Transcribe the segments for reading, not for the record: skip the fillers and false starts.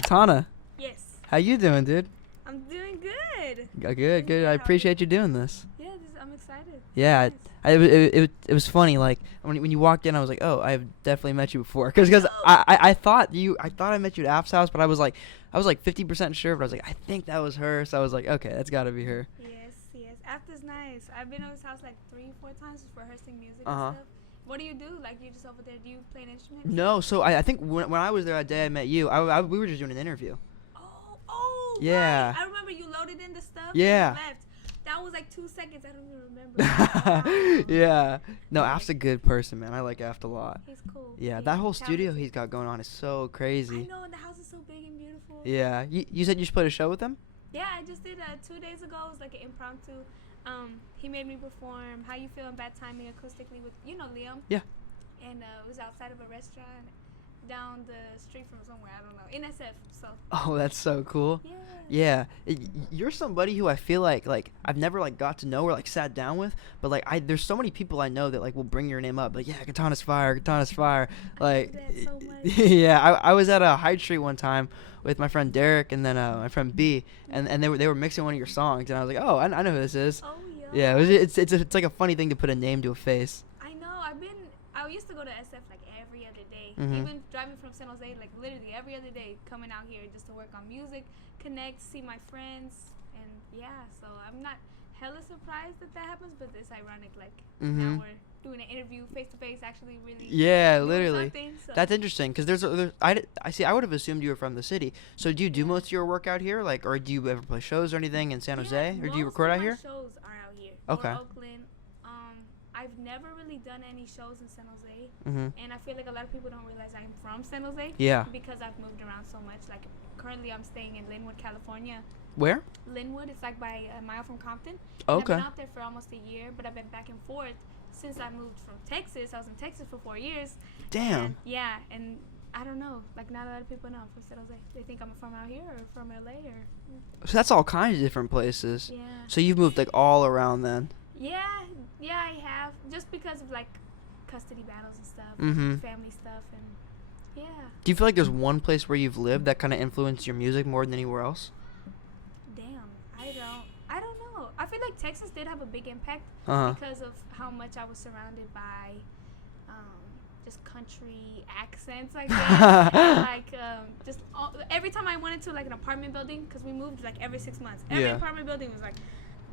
Katana, Yes. how you doing, dude? I'm doing good. Good. I appreciate you doing this. Yeah, I'm excited. Yeah, Nice. it was funny. Like when you walked in, I was like, oh, I've definitely met you before. Cause I thought I met you at App's house, but I was like 50% sure, but I was like, I think that was her. So I was like, okay, that's got to be her. Yes. After's nice. I've been over his house like 3-4 times just rehearsing music Uh-huh. and stuff. What do you do? Like, you just over there? Do you play an instrument? No, so I think when I was there that day I met you, we were just doing an interview. Oh. Yeah. Right. I remember you loaded in the stuff. Yeah. And you left. That was like 2 seconds. I don't even remember. Wow. Yeah. No, Af's a good person, man. I like Aft a lot. He's cool. Yeah, that whole studio he's got going on is so crazy. I know, and the house is so big and beautiful. Yeah. You said you just played a show with him? Yeah, I just did 2 days ago. It was like an impromptu. He made me perform How You Feel in Bad Timing acoustically with, Liam. Yeah. And it was outside of a restaurant down the street from somewhere, I don't know, in SF, so. Oh, that's so cool. Yeah. Yeah. You're somebody who I feel like I've never got to know or sat down with, but there's so many people I know that will bring your name up, like, yeah, Katana's fire. Like, I do that so much. yeah, I was at a Hyde Street one time with my friend Derek and then my friend B, and they were mixing one of your songs, and I was like, oh, I know who this is. Oh, yeah. Yeah, it's like a funny thing to put a name to a face. I know, I used to go to SF like every other day. Mhm. Even driving from San Jose, like literally every other day, coming out here just to work on music, connect, see my friends, and yeah, so I'm not hella surprised that happens, but it's ironic, like, now we're doing an interview face to face, actually really doing Literally. something, so. That's interesting because I would have assumed you were from the city. So do you do most of your work out here, or do you ever play shows or anything in San Jose, or do you record out here? Most of my shows are out here. Okay. Or Oakland. I've never really done any shows in San Jose, and I feel like a lot of people don't realize I'm from San Jose. Yeah. Because I've moved around so much. Like, currently I'm staying in Linwood, California. Where? Linwood, it's like by a mile from Compton. Okay. I've been out there for almost a year, but I've been back and forth since I moved from Texas. I was in Texas for 4 years. Damn. And, yeah, and I don't know. Like, not a lot of people know I'm from San Jose. They think I'm from out here or from LA or. So that's all kinds of different places. Yeah. So you've moved all around then. Yeah, I have. Just because of, like, custody battles and stuff, Mhm. family stuff, and yeah. Do you feel like there's one place where you've lived that kind of influenced your music more than anywhere else? Damn, I don't know. I feel like Texas did have a big impact Uh-huh. because of how much I was surrounded by just country accents, I guess. And, every time I went into, like, an apartment building, because we moved, like, every 6 months. Every Yeah. apartment building was, like,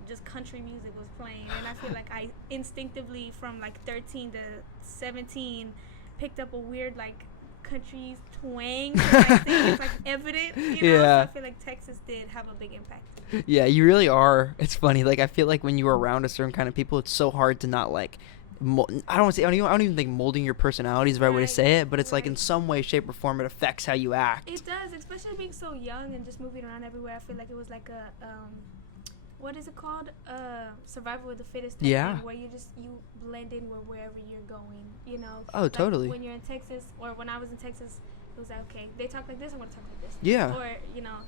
just country music was playing, and I feel like I instinctively from like 13 to 17 picked up a weird like country twang. I think it's like evident, Yeah. So I feel like Texas did have a big impact. Yeah, you really are. It's funny. Like, I feel like when you're around a certain kind of people, it's so hard to not I don't even think molding your personality is the right way to say it, but it's like in some way, shape, or form, it affects how you act. It does, especially being so young and just moving around everywhere. I feel like it was like a what is it called? Survival of the fittest. Yeah. Thing, where you blend in wherever you're going, Oh, like totally. When you're in Texas, or when I was in Texas, it was like, okay, they talk like this, I'm going to talk like this. Yeah. Or,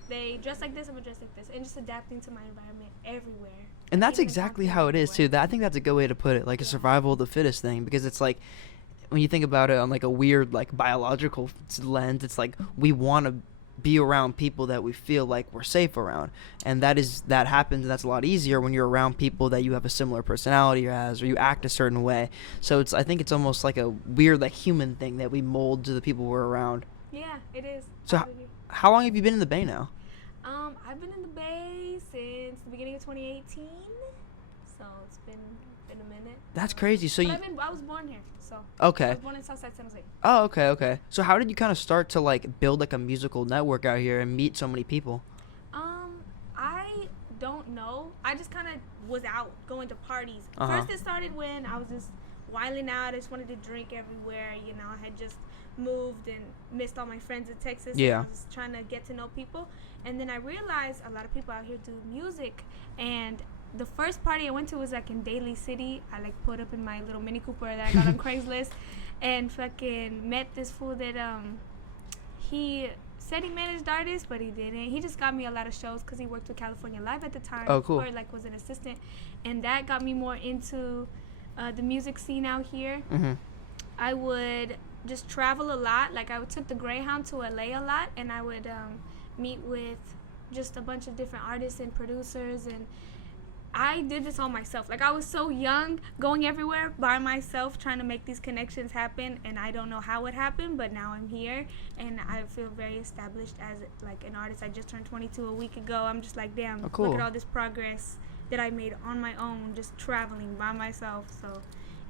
they dress like this, I'm going to dress like this. And just adapting to my environment everywhere. And that's Even exactly talking how it is, too. everywhere. I think that's a good way to put it, like a survival of the fittest thing, because it's like, when you think about it on like a weird, like, biological lens, it's like we want to be around people that we feel like we're safe around, and that happens, and that's a lot easier when you're around people that you have a similar personality as, or you act a certain way. So I think it's almost like a weird, like, human thing that we mold to the people we're around. Yeah, it is. So how long have you been in the Bay now? I've been in the Bay since the beginning of 2018, so it's been a minute. That's crazy. So but I was born here, so. Okay. I was born in Southside San Jose. Oh, okay. So how did you kind of start to like build like a musical network out here and meet so many people? I don't know. I just kind of was out going to parties. Uh-huh. First, it started when I was just wilding out. I just wanted to drink everywhere. I had just moved and missed all my friends in Texas. Yeah. And I was trying to get to know people, and then I realized a lot of people out here do music. And the first party I went to was like in Daly City. I like put up in my little Mini Cooper that I got on Craigslist, and fucking met this fool that he said he managed artists, but he didn't. He just got me a lot of shows because he worked with California Live at the time. Oh, cool. Or like was an assistant, and that got me more into the music scene out here. Mm-hmm. I would just travel a lot. Like I took the Greyhound to LA a lot, and I would meet with just a bunch of different artists and producers, and I did this all myself. Like I was so young, going everywhere by myself, trying to make these connections happen, and I don't know how it happened, but now I'm here, and I feel very established as like an artist. I just turned 22 a week ago. I'm just like, damn, Oh, cool. Look at all this progress that I made on my own, just traveling by myself. So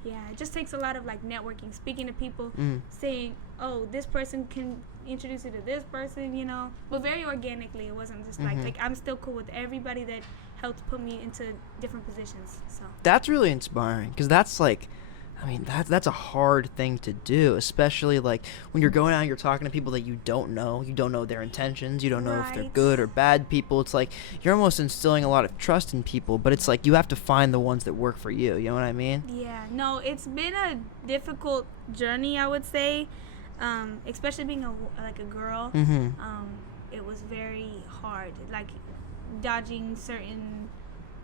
yeah, it just takes a lot of like networking, speaking to people, saying, oh, this person can introduce you to this person, you know, but very organically. It wasn't just like I'm still cool with everybody that helped put me into different positions. So That's really inspiring, because that's like, I mean, that's a hard thing to do, especially like when you're going out and you're talking to people that you don't know their intentions, you don't know if they're Right. good or bad people. It's like you're almost instilling a lot of trust in people, but it's like you have to find the ones that work for you. You know what I mean? yeah, no, it's been a difficult journey, I would say, especially being like a girl. It was very hard, like dodging certain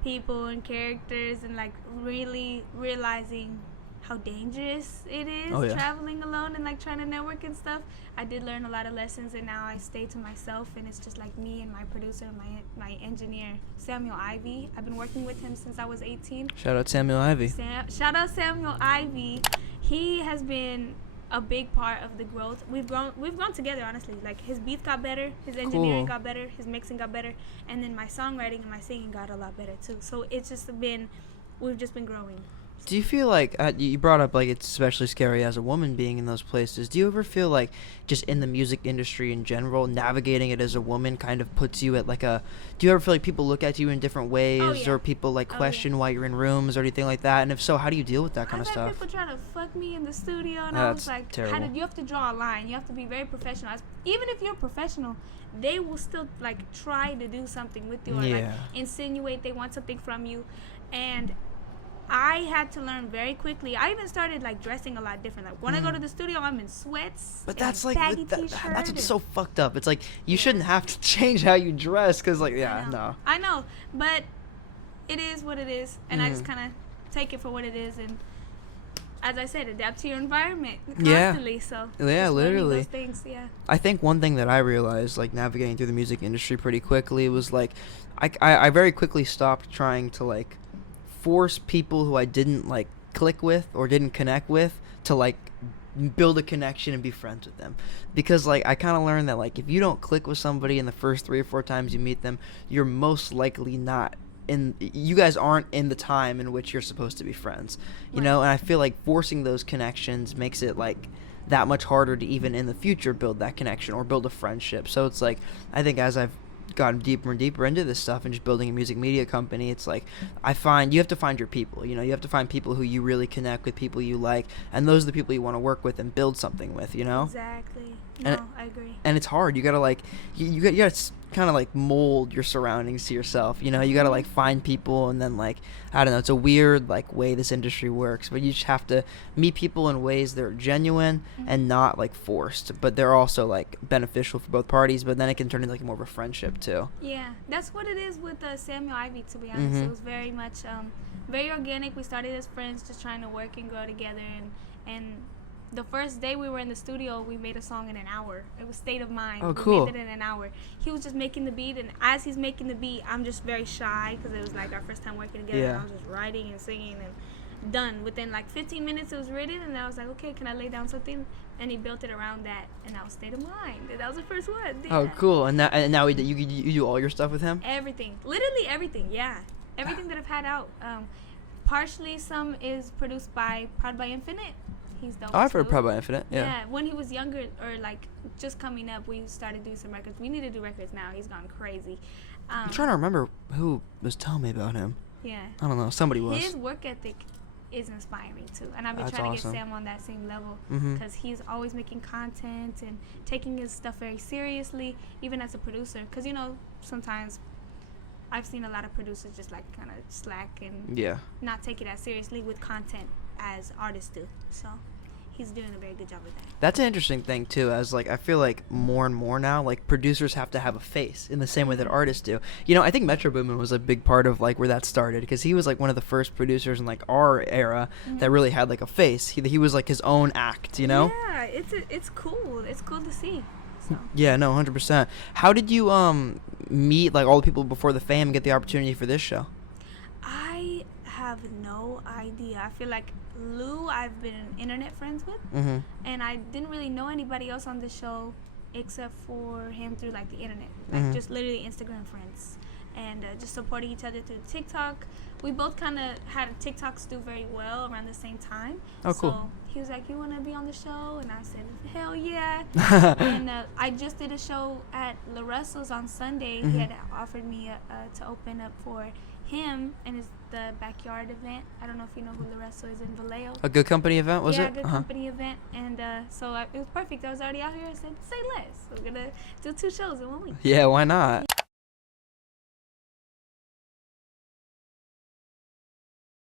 people and characters, and like really realizing how dangerous it is Oh, yeah. traveling alone and like trying to network and stuff. I did learn a lot of lessons, and now I stay to myself, and it's just like me and my producer, my engineer, Samuel Ivy. I've been working with him since I was 18. Shout out Samuel Ivy. Shout out Samuel Ivy. He has been a big part of the growth. We've grown together, honestly. Like his beats got better, his engineering got better, his mixing got better, and then my songwriting and my singing got a lot better too. So it's just been, we've just been growing. Do you feel like, you brought up like it's especially scary as a woman being in those places. Do you ever feel like just in the music industry in general, navigating it as a woman kind of puts you at like a, do you ever feel like people look at you in different ways, yeah. or people like question why you're in rooms or anything like that? And if so, how do you deal with that kind of I've had stuff? people trying to fuck me in the studio, and I That's was like, terrible. you have to draw a line. You have to be very professional. Even if you're professional, they will still like try to do something with you, or like insinuate they want something from you. And I had to learn very quickly. I even started like dressing a lot different. Like when I go to the studio, I'm in sweats. But and that's a like baggy that's t-shirt what's so fucked up. It's like you shouldn't have to change how you dress, because like I know, but it is what it is, and I just kind of take it for what it is, and as I said, adapt to your environment constantly. So yeah, just learning literally. those things, yeah. I think one thing that I realized, like navigating through the music industry pretty quickly, was like I very quickly stopped trying to like force people who I didn't like click with or didn't connect with to like build a connection and be friends with them, because like I kind of learned that like if you don't click with somebody in the first 3 or 4 times you meet them, you're most likely not you guys aren't in the time in which you're supposed to be friends, you know. And I feel like forcing those connections makes it like that much harder to even in the future build that connection or build a friendship. So it's like I think as I've gotten deeper and deeper into this stuff and just building a music media company, it's like I find you have to find your people, you know. You have to find people who you really connect with, people you like, and those are the people you want to work with and build something with, you know. Exactly. No, I agree. And it's hard. You gotta like you gotta kind of like mold your surroundings to yourself, you know. You gotta like find people, and then like I don't know, it's a weird like way this industry works, but you just have to meet people in ways that are genuine and not like forced, but they're also like beneficial for both parties, but then it can turn into like more of a friendship too. Yeah, that's what it is with Samuel Ivy, to be honest. It was very much very organic. We started as friends, just trying to work and grow together, and the first day we were in the studio, we made a song in an hour. It was State of Mind. Oh, cool. We made it in an hour. He was just making the beat, and as he's making the beat, I'm just very shy because it was like our first time working together. Yeah. And I was just writing and singing, and done. Within like 15 minutes, it was written, and I was like, okay, can I lay down something? And he built it around that, and that was State of Mind. And that was the first one. Yeah. Oh, cool. And now you do all your stuff with him? Everything. Literally everything, yeah. Everything that I've had out. Partially some is produced by Proud by Infinite. He's dope. Oh, I've heard too. Proud by Infinite. Yeah. When he was younger, or like just coming up, we started doing some records. We need to do records now. He's gone crazy. I'm trying to remember who was telling me about him. Yeah. I don't know. Somebody was. His work ethic is inspiring too, and I've been That's trying awesome. to get Sam on that same level because he's always making content and taking his stuff very seriously, even as a producer. Because you know, sometimes I've seen a lot of producers just like kind of slack and not take it as seriously with content as artists do. So he's doing a very good job with that. That's an interesting thing too, as like I feel like more and more now, like producers have to have a face in the same way that artists do. You know, I think Metro Boomin was a big part of like where that started, because he was like one of the first producers in like our era that really had like a face. He was like his own act, you know? Yeah, it's cool. It's cool to see. So. Yeah, no, 100%. How did you meet like all the people before the fame and get the opportunity for this show? I have no idea. I feel like Lou, I've been internet friends with, and I didn't really know anybody else on the show except for him through like the internet, like just literally Instagram friends, and just supporting each other through TikTok. We both kind of had TikToks do very well around the same time. Oh, cool. So he was like, "You want to be on the show?" And I said, "Hell yeah!" And I just did a show at La Russell's on Sunday. He had offered me to open up for him and the backyard event. I don't know if you know who La Russell is in Vallejo. A Good Company event, was it? Yeah, a Good Company event. And so it was perfect. I was already out here. I said, say less. We're going to do 2 shows in 1 week. Yeah, why not?